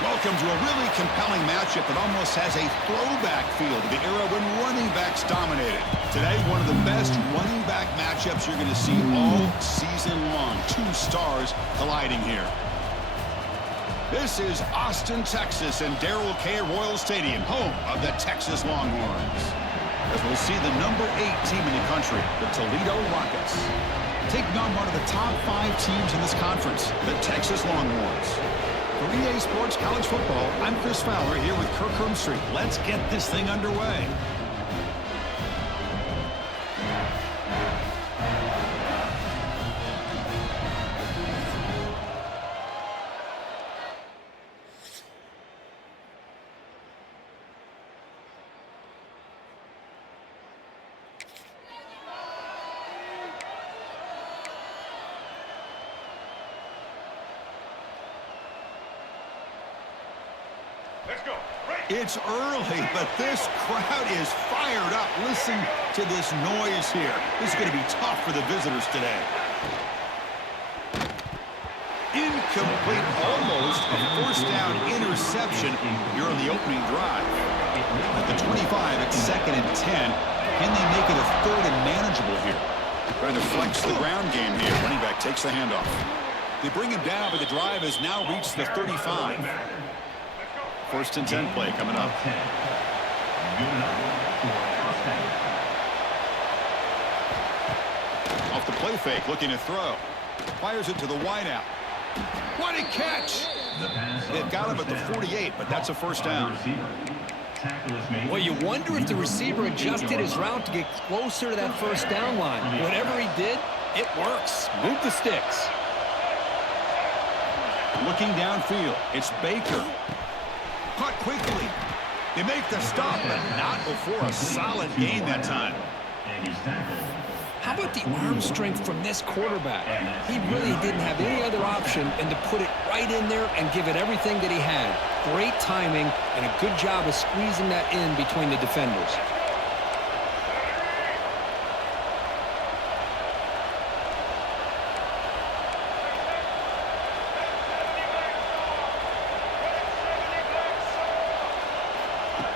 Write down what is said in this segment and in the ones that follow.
Welcome to a really compelling matchup that almost has a throwback feel to the era when running backs dominated. Today, one of the best running back matchups you're going to see all season long. Two stars colliding here. This is Austin, Texas, and Darrell K. Royal Stadium, home of the Texas Longhorns. As we'll see the number 8 team in the country, the Toledo Rockets, taking on one of the top 5 teams in this conference, the Texas Longhorns. For EA Sports College Football, I'm Chris Fowler here with Kirk Hermstreet. Let's get this thing underway. Let's go. It's early, but this crowd is fired up. Listen to this noise here. This is going to be tough for the visitors today. Incomplete, almost a first down interception here on the opening drive. At the 25, it's 2nd and 10. Can they make it a 3rd and manageable here? Trying to flex the ground game here. Running back takes the handoff. They bring him down, but the drive has now reached the 35. 1st and 10 play coming up. Off the play fake, looking to throw. Fires it to the wideout. What a catch! They've got him at the 48, but that's a first down. Well, you wonder if the receiver adjusted his route to get closer to that first down line. Whatever he did, it works. Move the sticks. Looking downfield, it's Baker. Caught quickly. They make the stop, but not before a solid gain that time. How about the arm strength from this quarterback? He really didn't have any other option than to put it right in there and give it everything that he had. Great timing and a good job of squeezing that in between the defenders.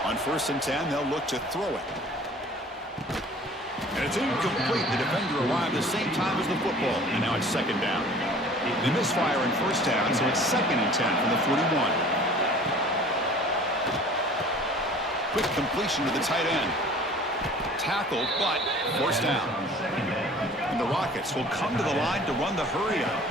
On 1st and 10, they'll look to throw it. And it's incomplete. The defender arrived the same time as the football. And now it's 2nd down. They misfire in 1st down, so it's 2nd and 10 from the 41. Quick completion to the tight end. Tackled, but 1st down. And the Rockets will come to the line to run the hurry up.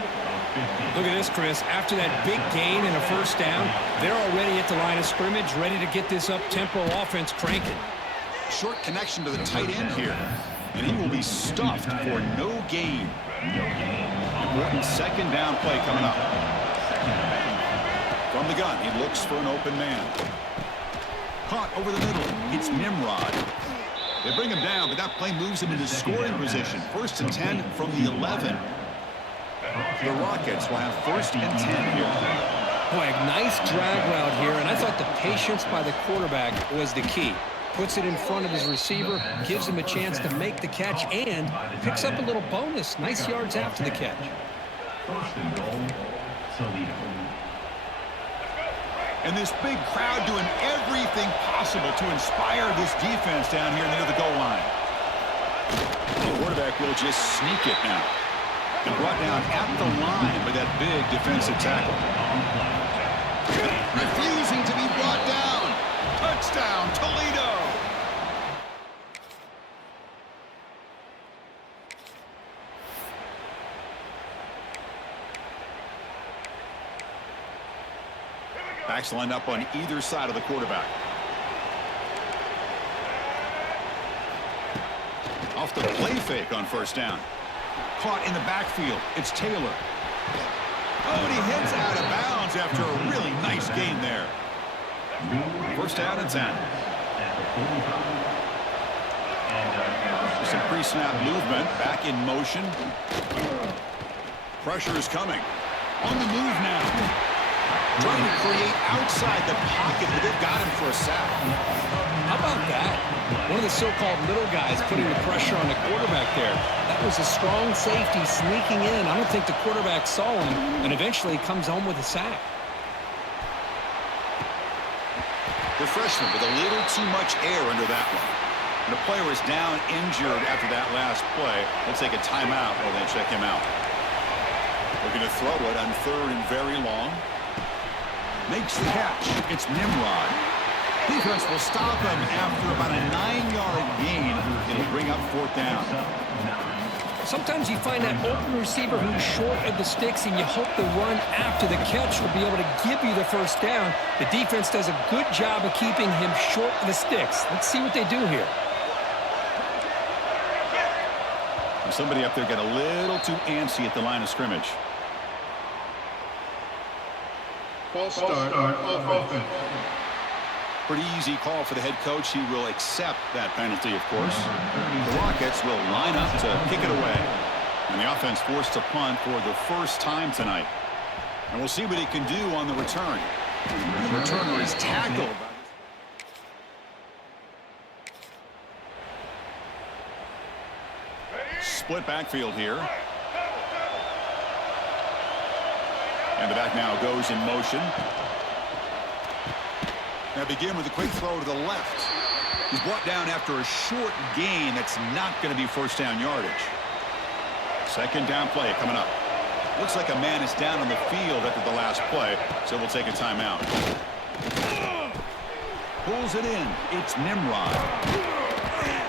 Look at this, Chris. After that big gain and a 1st down, they're already at the line of scrimmage, ready to get this up-tempo offense cranking. Short connection to the tight end here. And he will be stuffed for no gain. Important 2nd down play coming up. From the gun, he looks for an open man. Caught over the middle. It's Nimrod. They bring him down, but that play moves him into scoring position. 1st and 10 from the 11. The Rockets will have 1st and 10 here. Boy, a nice drag route here, and I thought the patience by the quarterback was the key. Puts it in front of his receiver, gives him a chance to make the catch, and picks up a little bonus. Nice yards after the catch. 1st and goal, Toledo. And this big crowd doing everything possible to inspire this defense down here near the goal line. The quarterback will just sneak it now. And brought down at the line with that big defensive tackle. Refusing to be brought down. Touchdown, Toledo. Backs lined up on either side of the quarterback. Off the play fake on 1st down. Caught in the backfield. It's Taylor. Oh, and he hits out of bounds after a really nice gain there. 1st down and 10. Some pre-snap movement. Back in motion. Pressure is coming. On the move now. Trying to create outside the pocket, but they've got him for a sack. How about that? One of the so-called little guys putting the pressure on the quarterback there. That was a strong safety sneaking in. I don't think the quarterback saw him, and eventually comes home with a sack. The freshman with a little too much air under that one. And the player is down injured after that last play. Let's take a timeout while they check him out. Looking to throw it on 3rd and very long. Makes the catch. It's Nimrod. Defense will stop him after about a 9-yard gain. It'll bring up 4th down. Sometimes you find that open receiver who's short of the sticks, and you hope the run after the catch will be able to give you the 1st down. The defense does a good job of keeping him short of the sticks. Let's see what they do here. Somebody up there got a little too antsy at the line of scrimmage. False start of offense. Pretty easy call for the head coach. He will accept that penalty, of course. The Rockets will line up to kick it away. And the offense forced to punt for the 1st time tonight. And we'll see what he can do on the return. The returner is tackled. Split backfield here. And the back now goes in motion. Now begin with a quick throw to the left. He's brought down after a short gain that's not going to be 1st down yardage. 2nd down play coming up. Looks like a man is down on the field after the last play, so we'll take a timeout. Pulls it in. It's Nimrod.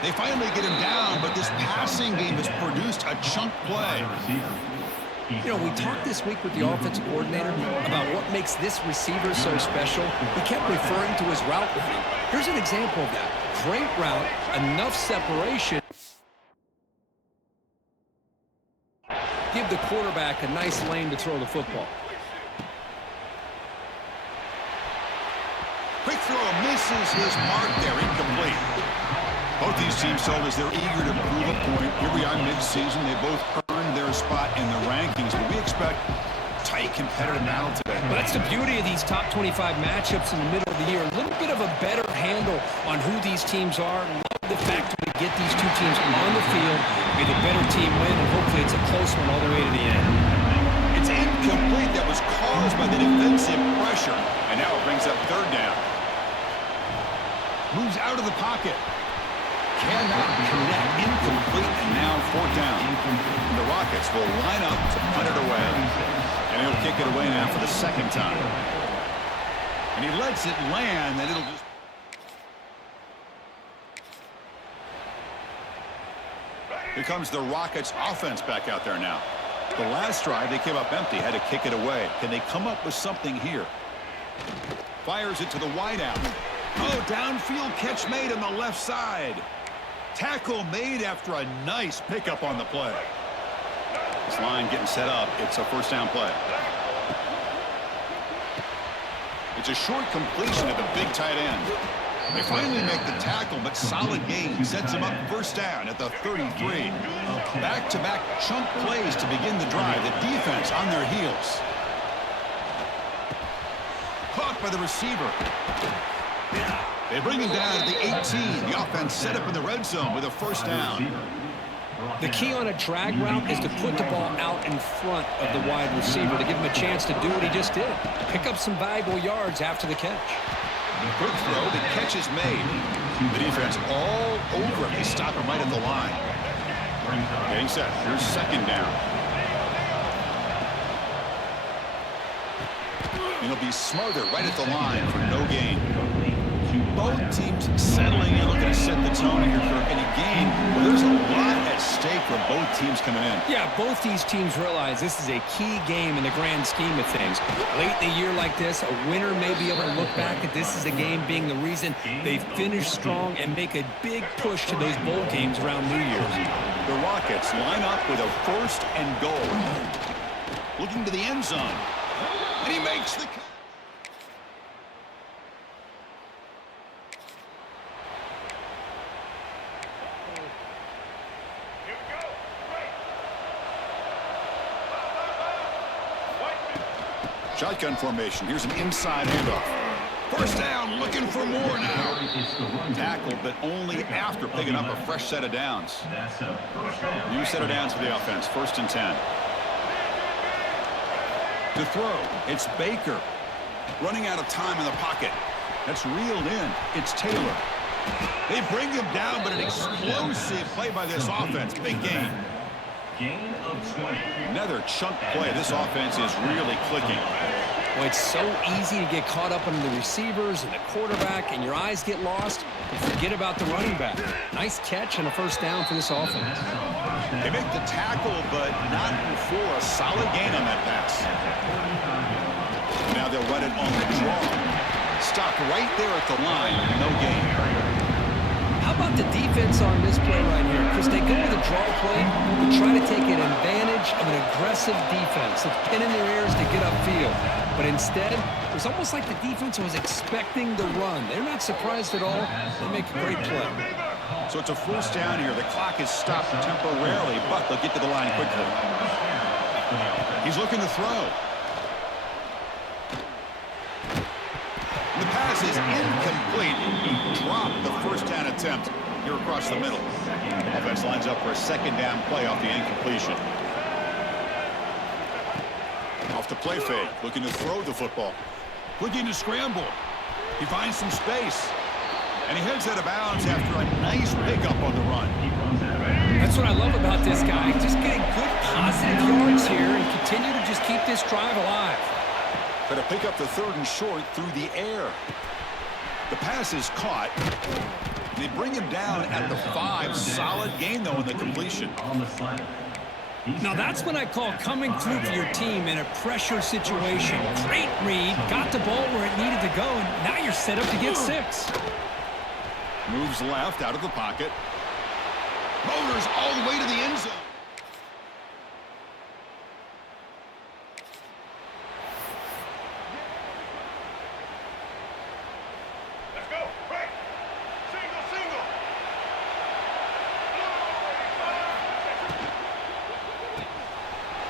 They finally get him down, but this passing game has produced a chunk play. You know, we talked this week with the offensive coordinator about what makes this receiver so special. He kept referring to his route running. Here's an example of that. Great route, enough separation. Give the quarterback a nice lane to throw the football. Quick throw misses his mark there, incomplete. Both these teams told us they're eager to prove a point. Here we are mid-season. They both earned their spot in the rankings, but we expect tight competitive battle today. Well, that's the beauty of these top 25 matchups in the middle of the year. A little bit of a better handle on who these teams are. Love the fact that we get these two teams on the field, may the better team win, and hopefully it's a close one all the way to the end. It's incomplete. That was caused by the defensive pressure. And now it brings up 3rd down. Moves out of the pocket. Cannot connect. Incomplete. And now 4th down. And the Rockets will line up to punt it away. And he'll kick it away now for the 2nd time. And he lets it land, and it'll just... Here comes the Rockets offense back out there now. The last drive, they came up empty, had to kick it away. Can they come up with something here? Fires it to the wideout. Oh, downfield catch made on the left side. Tackle made after a nice pickup on the play. This line getting set up. It's a 1st down play. It's a short completion of the big tight end. They finally make the tackle, but solid gain sets him up 1st down at the 33. Back-to-back chunk plays to begin the drive. The defense on their heels. Caught by the receiver. They bring him down at the 18. The offense set up in the red zone with a 1st down. The key on a drag route is to put the ball out in front of the wide receiver to give him a chance to do what he just did. Pick up some valuable yards after the catch. Quick throw. The catch is made. The defense all over him. They stop him right at the line. Getting set. Here's 2nd down. And he'll be smothered right at the line for no gain. Both teams settling in, looking to set the tone here for any game. Well, there's a lot at stake for both teams coming in. Yeah, both these teams realize this is a key game in the grand scheme of things. Late in a year like this, a winner may be able to look back at this as a game being the reason they finish strong and make a big push to those bowl games around New Year's. The Rockets line up with a 1st and goal. Looking to the end zone. And he makes the catch. Shotgun formation. Here's an inside handoff. 1st down, looking for more now. Tackled, but only after picking up a fresh set of downs. New set of downs for the offense. 1st and 10. To throw, it's Baker. Running out of time in the pocket. That's reeled in. It's Taylor. They bring him down, but an explosive play by this offense. Big gain. Gain of 20. Another chunk play. This offense is really clicking. Well, it's so easy to get caught up on the receivers and the quarterback, and your eyes get lost, and forget about the running back. Nice catch and a first down for this offense. They make the tackle, but not before a solid gain on that pass. Now they'll run it on the draw. Stop right there at the line. No gain. How about the defense on this play right here? Because they go with a draw play to try to take an advantage of an aggressive defense that's pinning their ears to get upfield. But instead, it was almost like the defense was expecting the run. They're not surprised at all. They make a great play. So it's a first down here. The clock is stopped temporarily, but they'll get to the line quickly. He's looking to throw. The pass is incomplete. He dropped the first down attempt here across the middle. Offense lines up for a second down play off the incompletion. Off the play fake, looking to throw the football. Looking to scramble. He finds some space. And he heads out of bounds after a nice pickup on the run. That's what I love about this guy. Just getting good positive yards here and continue to just keep this drive alive. But to pick up the third and short through the air. The pass is caught. They bring him down at the 5. Solid gain, though, in the completion. Now that's what I call coming through for your team in a pressure situation. Great read, got the ball where it needed to go, and now you're set up to get 6. Moves left out of the pocket. Motors all the way to the end zone. Let's go. Right. Single.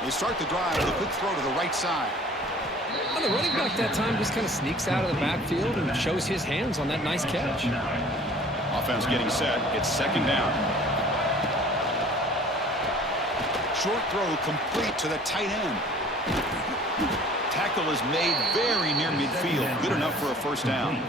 They start the drive with a quick throw to the right side. Well, the running back that time just kind of sneaks out of the backfield and shows his hands on that nice catch. Offense getting set. It's second down. Short throw complete to the tight end. Tackle is made very near midfield. Good enough for a first down.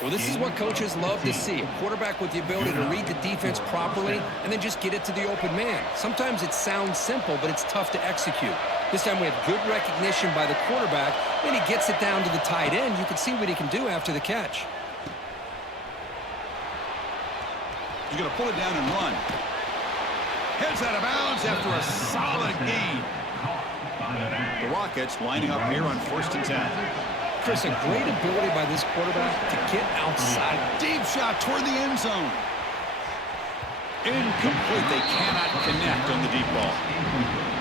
Well, this is what coaches love to see. A quarterback with the ability to read the defense properly and then just get it to the open man. Sometimes it sounds simple, but it's tough to execute. This time we have good recognition by the quarterback, and he gets it down to the tight end. You can see what he can do after the catch. He's going to pull it down and run. Heads out of bounds after a solid gain. The Rockets lining up here on 1st and 10. Chris, a great ability by this quarterback to get outside. Deep shot toward the end zone. Incomplete. They cannot connect on the deep ball.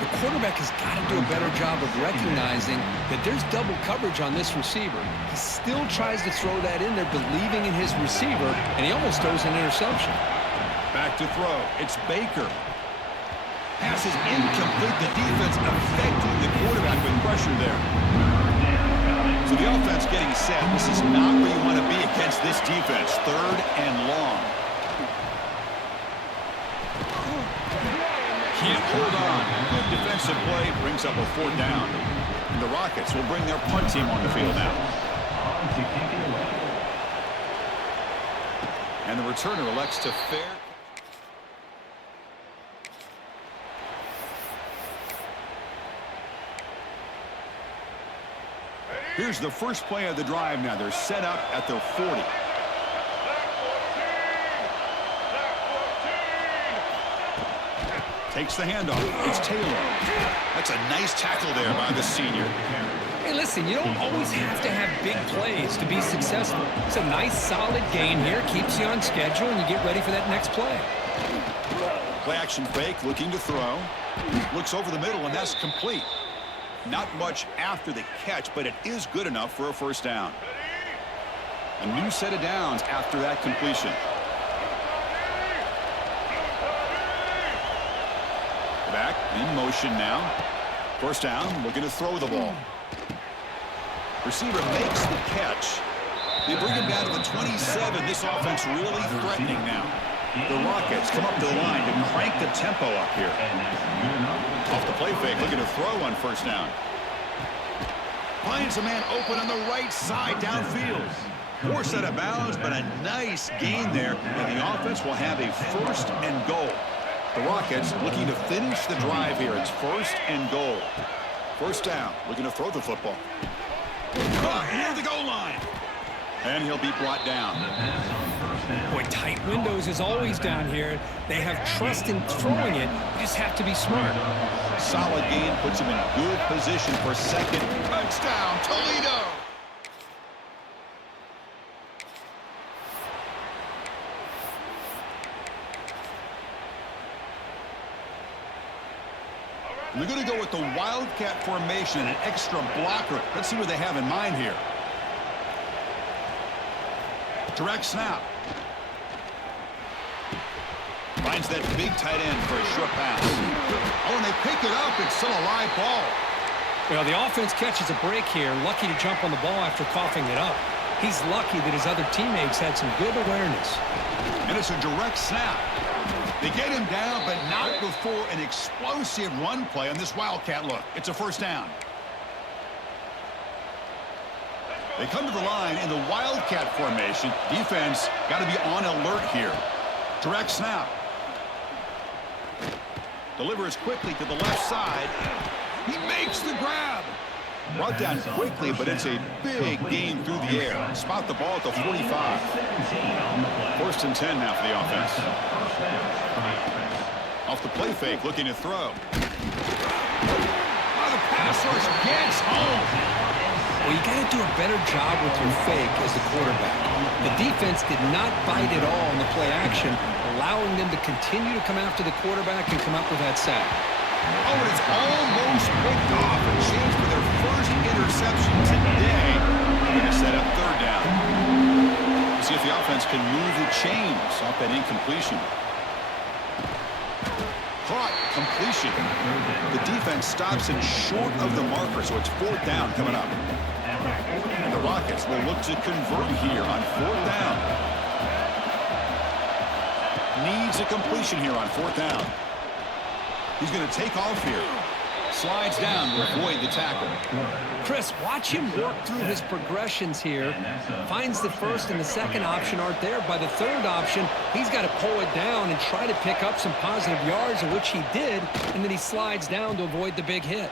The quarterback has got to do a better job of recognizing that there's double coverage on this receiver. He still tries to throw that in there, believing in his receiver, and he almost throws an interception. Back to throw. It's Baker. Pass is incomplete. The defense affecting the quarterback with pressure there. So the offense getting set. This is not where you want to be against this defense. 3rd and long. Can't hold on. Good defensive play. Brings up a 4th down. And the Rockets will bring their punt team on the field now. And the returner elects to fair. Here's the first play of the drive now. They're set up at their 40. Takes the handoff. It's Taylor. That's a nice tackle there by the senior. Hey, listen, you don't always have to have big plays to be successful. It's a nice, solid gain here. Keeps you on schedule, and you get ready for that next play. Play action fake, looking to throw. Looks over the middle, and that's complete. Not much after the catch, but it is good enough for a first down. A new set of downs after that completion. Back in motion now. First down, looking to throw the ball. Receiver makes the catch. They bring him down to the 27. This offense really threatening now. The Rockets come up to the line to crank the tempo up here. Off the play fake, looking to throw on first down. Finds a man open on the right side downfield. Forced out of bounds, but a nice gain there, and the offense will have a 1st and goal. The Rockets looking to finish the drive here. It's 1st and goal. 1st down, looking to throw the football. Caught near the goal line. And he'll be brought down. Boy, tight windows is always down here. They have trust in throwing it. You just have to be smart. Solid gain puts him in good position for 2nd. Touchdown, Toledo! They're going to go with the Wildcat formation and an extra blocker. Let's see what they have in mind here. Direct snap. Finds that big tight end for a short pass. Oh, and they pick it up. It's still a live ball. Well, the offense catches a break here. Lucky to jump on the ball after coughing it up. He's lucky that his other teammates had some good awareness. And it's a direct snap. They get him down, but not before an explosive run play on this Wildcat look. It's a 1st down. They come to the line in the Wildcat formation. Defense got to be on alert here. Direct snap. Delivers quickly to the left side. He makes the grab. Brought down quickly, but it's a big gain through the air. Spot the ball at the 45. 1st and 10 now for the offense. Off the play fake, looking to throw. Oh, the pass rush gets home. Well, you got to do a better job with your fake as the quarterback. The defense did not bite at all in the play action, allowing them to continue to come after the quarterback and come up with that sack. Oh, and it's almost picked off. A chance for their 1st interception today. They're going to set up 3rd down. See if the offense can move the chains off that incompletion. Caught, completion. The defense stops it short of the marker, so it's 4th down coming up. And the Rockets will look to convert here on 4th down. Needs a completion here on 4th down. He's going to take off here. Slides down to avoid the tackle. Chris, watch him work through his progressions here. Finds the 1st and the 2nd option aren't there. By the 3rd option, he's got to pull it down and try to pick up some positive yards, of which he did, and then he slides down to avoid the big hit.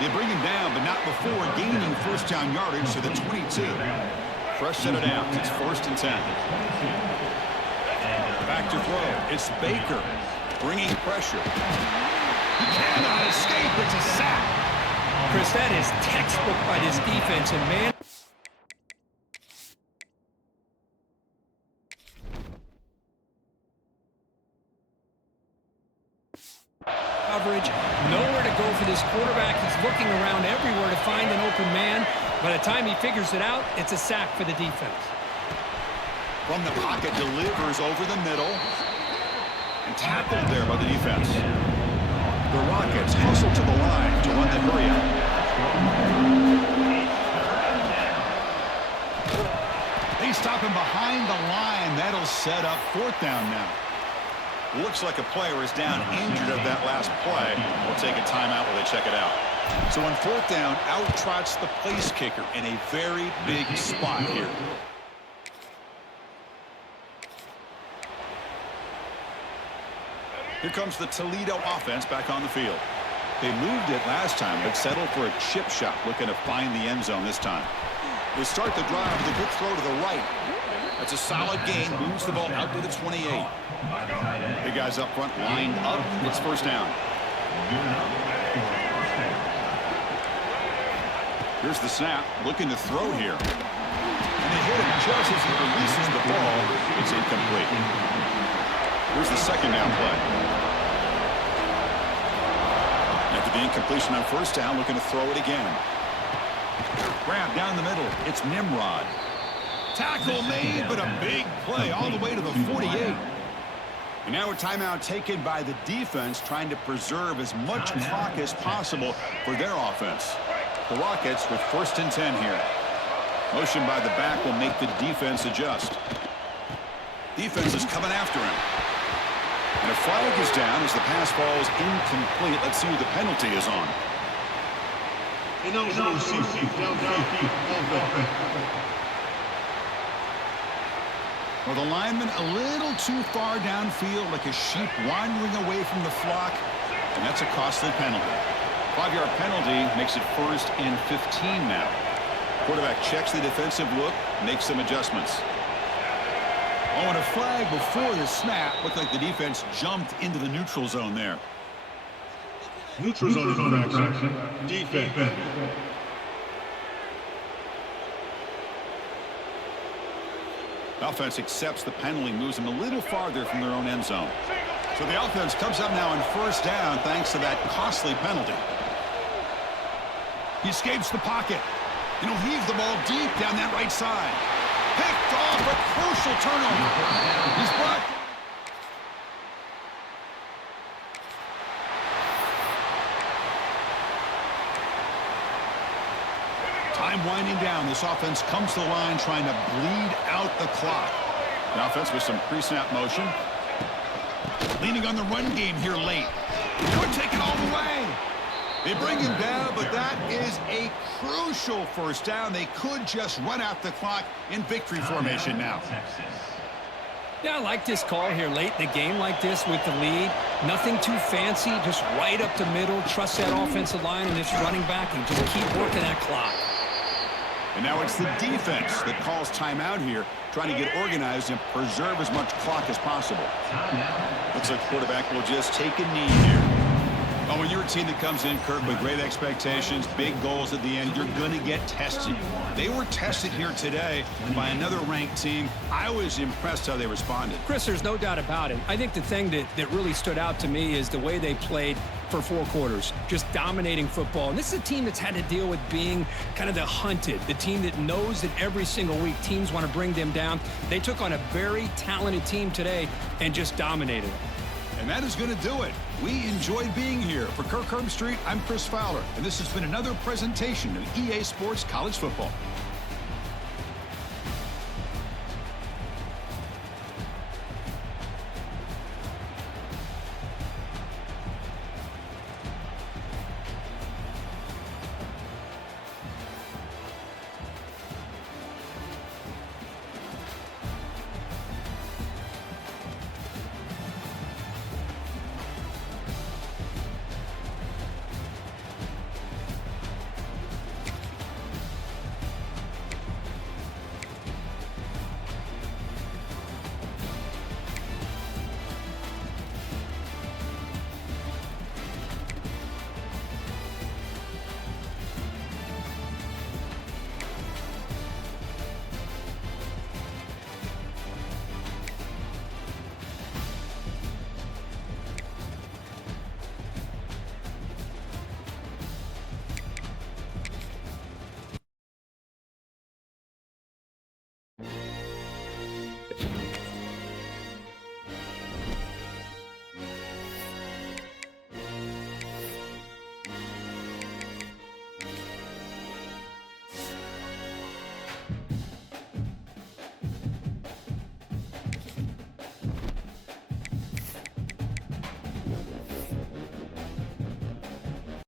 They bring him down, but not before gaining 1st down yardage to the 22. Fresh set of downs. It's 1st and 10. Back to throw. It's Baker bringing pressure. He cannot escape. It's a sack. Chris, that is textbook by this defense, and man, coverage, nowhere to go for this quarterback. He's looking around everywhere to find an open man. By the time he figures it out, it's a sack for the defense. From the pocket, delivers over the middle. And tackled there by the defense. The Rockets hustle to the line to run the hurry up. They stop him behind the line. That'll set up 4th down now. Looks like a player is down injured of that last play. We'll take a timeout while they check it out. So on 4th down, out trots the place kicker in a very big spot here. Here comes the Toledo offense back on the field. They moved it last time, but settled for a chip shot, looking to find the end zone this time. They start the drive with a good throw to the right. That's a solid gain, moves the ball out to the 28. The guys up front lined up. It's 1st down. Here's the snap, looking to throw here. And they hit him just as he releases the ball. It's incomplete. Here's the 2nd down play. After the incompletion on 1st down, looking to throw it again. Grab down the middle. It's Nimrod. Tackle made, but a big play all the way to the 48. And now a timeout taken by the defense, trying to preserve as much clock as possible for their offense. The Rockets with 1st and 10 here. Motion by the back will make the defense adjust. Defense is coming after him. And a flag is down as the pass falls incomplete. Let's see who the penalty is on. Ineligible receiver. Downfield. Offense. Well, the lineman a little too far downfield, like a sheep wandering away from the flock, and that's a costly penalty. 5-yard penalty makes it 1st and 15 now. Quarterback checks the defensive look, makes some adjustments. Oh, and a flag before the snap. Looked like the defense jumped into the neutral zone there. Neutral zone infraction. Defense. Offense accepts the penalty, moves them a little farther from their own end zone. So the offense comes up now on 1st down thanks to that costly penalty. He escapes the pocket. And he'll heave the ball deep down that right side. Picked off, a crucial turnover. He's brought. Time winding down. This offense comes to the line trying to bleed out the clock. The offense with some pre-snap motion. Leaning on the run game here late. Could take it all the way. They bring him down, but that is a crucial 1st down. They could just run out the clock in victory formation now. Yeah, I like this call here late in the game like this with the lead. Nothing too fancy, just right up the middle. Trust that offensive line and this running back and just keep working that clock. And now it's the defense that calls timeout here, trying to get organized and preserve as much clock as possible. Looks like the quarterback will just take a knee here. Oh, when you're a team that comes in, Kirk, with great expectations, big goals at the end, you're going to get tested. They were tested here today by another ranked team. I was impressed how they responded. Chris, there's no doubt about it. I think the thing that really stood out to me is the way they played for 4 quarters, just dominating football. And this is a team that's had to deal with being kind of the hunted, the team that knows that every single week teams want to bring them down. They took on a very talented team today and just dominated them. And that is going to do it. We enjoyed being here. For Kirk Herbstreit, I'm Chris Fowler, and this has been another presentation of EA Sports College Football.